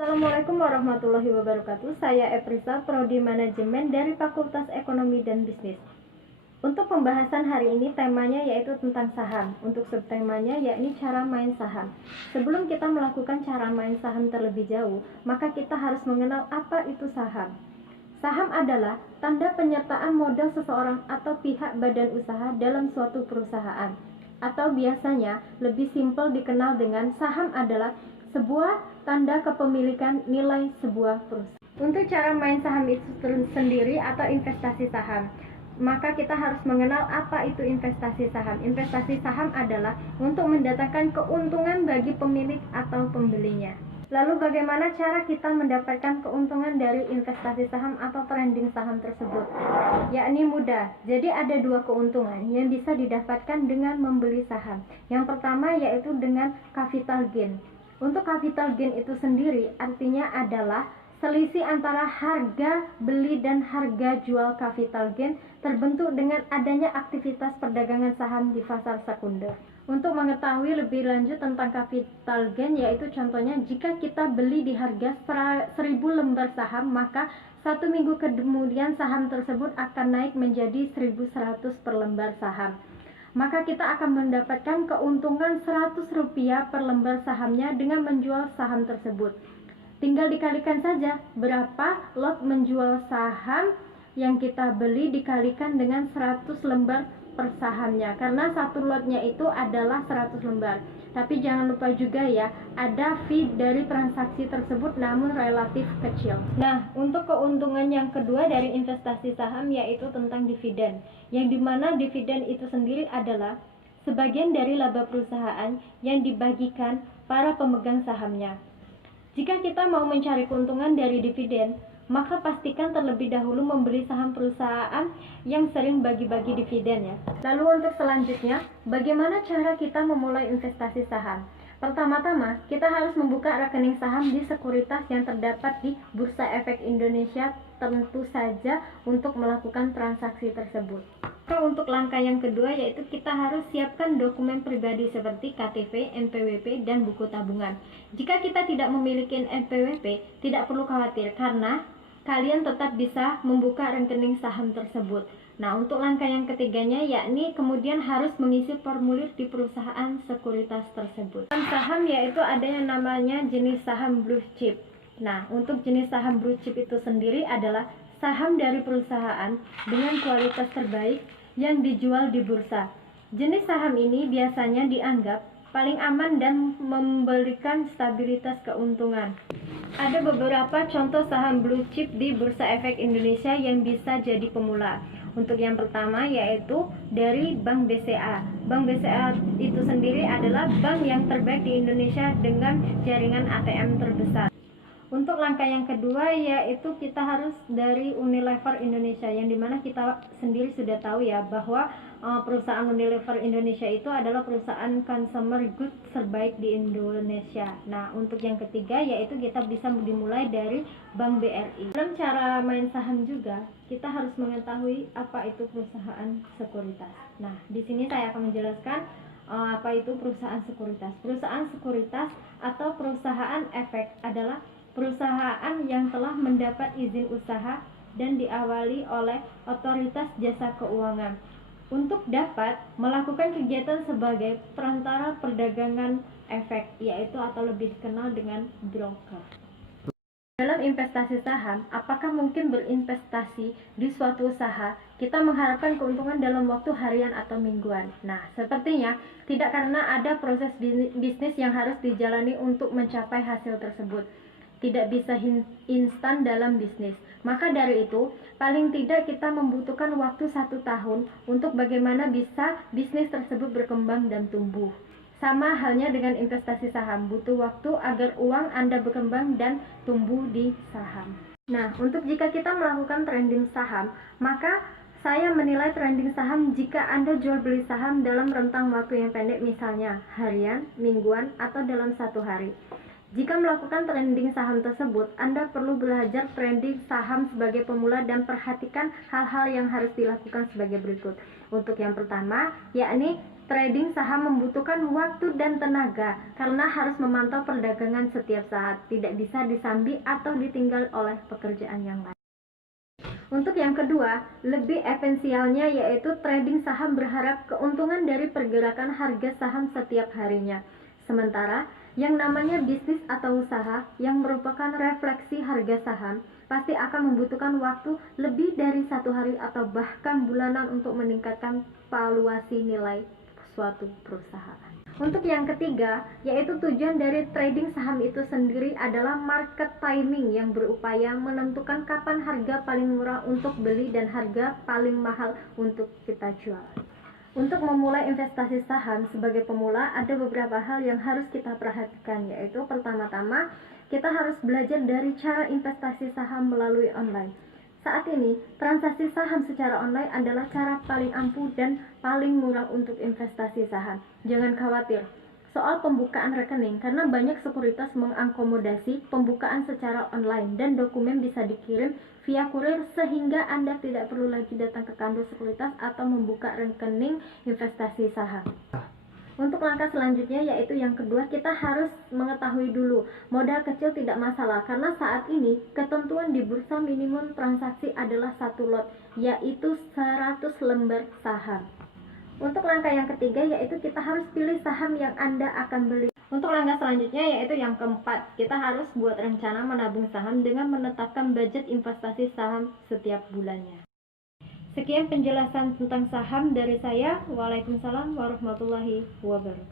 Assalamualaikum warahmatullahi wabarakatuh. Saya Eprisa, Prodi Manajemen dari Fakultas Ekonomi dan Bisnis. Untuk pembahasan hari ini temanya yaitu tentang saham. Untuk subtemanya yakni cara main saham. Sebelum kita melakukan cara main saham terlebih jauh, maka kita harus mengenal apa itu saham. Saham adalah tanda penyertaan modal seseorang atau pihak badan usaha dalam suatu perusahaan. Atau biasanya lebih simpel dikenal dengan saham adalah sebuah tanda kepemilikan nilai sebuah perusahaan. Untuk cara main saham itu sendiri atau investasi saham, maka kita harus mengenal apa itu investasi saham. Investasi saham adalah untuk mendatangkan keuntungan bagi pemilik atau pembelinya. Lalu bagaimana cara kita mendapatkan keuntungan dari investasi saham atau trading saham tersebut? Yakni mudah. Jadi ada dua keuntungan yang bisa didapatkan dengan membeli saham. Yang pertama yaitu dengan capital gain. Untuk capital gain itu sendiri artinya adalah selisih antara harga beli dan harga jual capital gain terbentuk dengan adanya aktivitas perdagangan saham di pasar sekunder. Untuk mengetahui lebih lanjut tentang capital gain, yaitu contohnya jika kita beli di harga 1000 lembar saham, maka 1 minggu kemudian saham tersebut akan naik menjadi 1100 per lembar saham. Maka kita akan mendapatkan keuntungan Rp100 per lembar sahamnya dengan menjual saham tersebut. Tinggal dikalikan saja berapa lot menjual saham yang kita beli dikalikan dengan 100 lembar per sahamnya, karena satu lotnya itu adalah 100 lembar. Tapi jangan lupa juga ya, ada fee dari transaksi tersebut namun relatif kecil. Nah, untuk keuntungan yang kedua dari investasi saham yaitu tentang dividen, yang dimana dividen itu sendiri adalah sebagian dari laba perusahaan yang dibagikan para pemegang sahamnya. Jika kita mau mencari keuntungan dari dividen, maka pastikan terlebih dahulu membeli saham perusahaan yang sering bagi-bagi dividen ya. Lalu untuk selanjutnya, bagaimana cara kita memulai investasi saham? Pertama-tama, kita harus membuka rekening saham di sekuritas yang terdapat di Bursa Efek Indonesia tentu saja untuk melakukan transaksi tersebut. Untuk langkah yang kedua yaitu kita harus siapkan dokumen pribadi seperti KTP, NPWP, dan buku tabungan. Jika kita tidak memiliki NPWP, tidak perlu khawatir karena kalian tetap bisa membuka rekening saham tersebut. Nah, untuk langkah yang ketiganya yakni kemudian harus mengisi formulir di perusahaan sekuritas tersebut. Saham yaitu ada yang namanya jenis saham blue chip. Nah, untuk jenis saham blue chip itu sendiri adalah saham dari perusahaan dengan kualitas terbaik yang dijual di bursa. Jenis saham ini biasanya dianggap paling aman dan memberikan stabilitas keuntungan. Ada beberapa contoh saham blue chip di Bursa Efek Indonesia yang bisa jadi pemula. Untuk yang pertama yaitu dari Bank BCA. Bank BCA itu sendiri adalah bank yang terbaik di Indonesia dengan jaringan ATM terbesar. Untuk langkah yang kedua yaitu kita harus dari Unilever Indonesia, yang dimana kita sendiri sudah tahu ya bahwa perusahaan Unilever Indonesia itu adalah perusahaan consumer goods terbaik di Indonesia. Nah, untuk yang ketiga yaitu kita bisa dimulai dari Bank BRI. Dalam cara main saham juga kita harus mengetahui apa itu perusahaan sekuritas. Nah, di sini saya akan menjelaskan apa itu perusahaan sekuritas. Perusahaan sekuritas atau perusahaan efek adalah perusahaan yang telah mendapat izin usaha dan diawali oleh otoritas jasa keuangan untuk dapat melakukan kegiatan sebagai perantara perdagangan efek, yaitu atau lebih dikenal dengan broker. Dalam investasi saham, apakah mungkin berinvestasi di suatu usaha kita mengharapkan keuntungan dalam waktu harian atau mingguan? Nah, sepertinya tidak, karena ada proses bisnis yang harus dijalani untuk mencapai hasil tersebut. Tidak bisa instan dalam bisnis. Maka dari itu, paling tidak kita membutuhkan waktu 1 tahun untuk bagaimana bisa bisnis tersebut berkembang dan tumbuh. Sama halnya dengan investasi saham, butuh waktu agar uang Anda berkembang dan tumbuh di saham. Nah, untuk jika kita melakukan trading saham, maka saya menilai trading saham jika Anda jual beli saham dalam rentang waktu yang pendek, misalnya harian, mingguan, atau dalam 1 hari. Jika melakukan trading saham tersebut, Anda perlu belajar trading saham sebagai pemula dan perhatikan hal-hal yang harus dilakukan sebagai berikut. Untuk yang pertama, yakni trading saham membutuhkan waktu dan tenaga karena harus memantau perdagangan setiap saat, tidak bisa disambi atau ditinggal oleh pekerjaan yang lain. Untuk yang kedua, lebih esensialnya yaitu trading saham berharap keuntungan dari pergerakan harga saham setiap harinya. Sementara yang namanya bisnis atau usaha yang merupakan refleksi harga saham pasti akan membutuhkan waktu lebih dari 1 hari atau bahkan bulanan untuk meningkatkan valuasi nilai suatu perusahaan. Untuk yang ketiga, yaitu tujuan dari trading saham itu sendiri adalah market timing yang berupaya menentukan kapan harga paling murah untuk beli dan harga paling mahal untuk kita jual. Untuk memulai investasi saham sebagai pemula, ada beberapa hal yang harus kita perhatikan, yaitu pertama-tama kita harus belajar dari cara investasi saham melalui online. Saat ini, transaksi saham secara online adalah cara paling ampuh dan paling murah untuk investasi saham. Jangan khawatir soal pembukaan rekening, karena banyak sekuritas mengakomodasi pembukaan secara online dan dokumen bisa dikirim via kurir sehingga Anda tidak perlu lagi datang ke kantor sekuritas atau membuka rekening investasi saham. Untuk langkah selanjutnya yaitu yang kedua, kita harus mengetahui dulu modal kecil tidak masalah karena saat ini ketentuan di bursa minimum transaksi adalah 1 lot, yaitu 100 lembar saham. Untuk langkah yang ketiga yaitu kita harus pilih saham yang Anda akan beli. Untuk langkah selanjutnya yaitu yang keempat, kita harus buat rencana menabung saham dengan menetapkan budget investasi saham setiap bulannya. Sekian penjelasan tentang saham dari saya. Waalaikumsalam warahmatullahi wabarakatuh.